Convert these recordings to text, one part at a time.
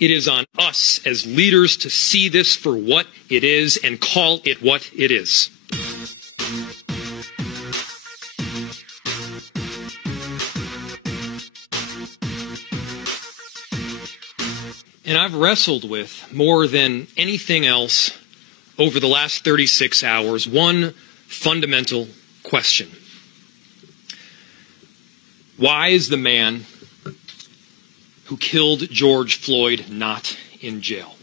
It is on us as leaders to see this for what it is and call it what it is. And I've wrestled with, more than anything else over the last 36 hours, one fundamental question. Why is the man who killed George Floyd not in jail?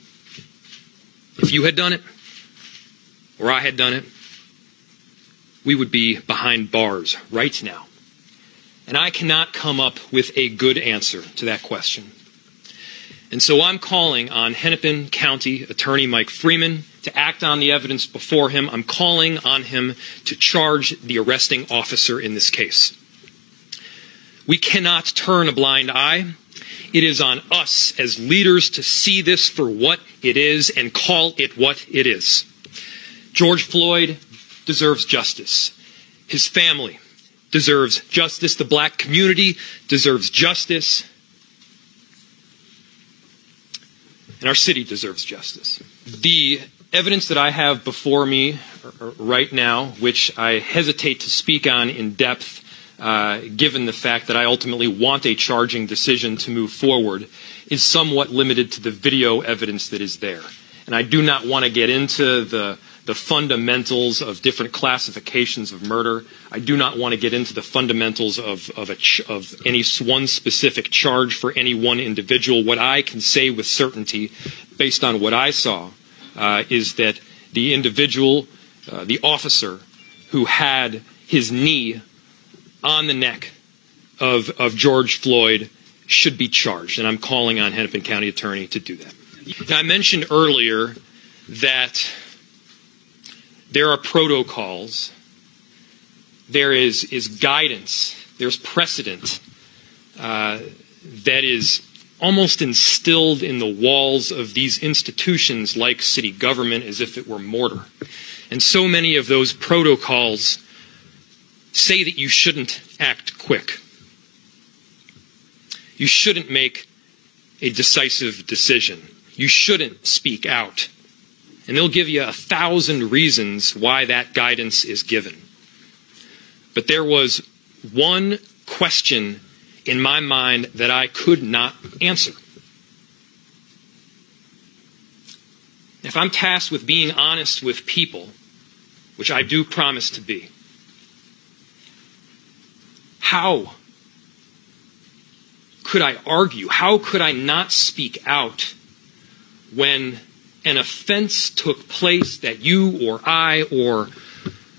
If you had done it, or I had done it, we would be behind bars right now. And I cannot come up with a good answer to that question. And so I'm calling on Hennepin County Attorney Mike Freeman to act on the evidence before him. I'm calling on him to charge the arresting officer in this case. We cannot turn a blind eye. It is on us as leaders to see this for what it is and call it what it is. George Floyd deserves justice. His family deserves justice. The black community deserves justice. And our city deserves justice. The evidence that I have before me right now, which I hesitate to speak on in depth, given the fact that I ultimately want a charging decision to move forward, is somewhat limited to the video evidence that is there. And I do not want to get into the fundamentals of different classifications of murder. I do not want to get into the fundamentals of any one specific charge for any one individual. What I can say with certainty, based on what I saw, is that the individual, the officer who had his knee on the neck of George Floyd, should be charged. And I'm calling on Hennepin County Attorney to do that. Now, I mentioned earlier that there are protocols, there is guidance, there's precedent that is almost instilled in the walls of these institutions like city government as if it were mortar. And so many of those protocols say that you shouldn't act quick. You shouldn't make a decisive decision. You shouldn't speak out. And they'll give you 1,000 reasons why that guidance is given. But there was one question in my mind that I could not answer. If I'm tasked with being honest with people, which I do promise to be, how could I argue? How could I not speak out when an offense took place that you or I or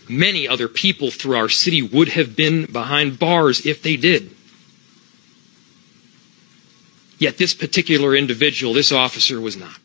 many other people through our city would have been behind bars if they did? Yet this particular individual, this officer, was not.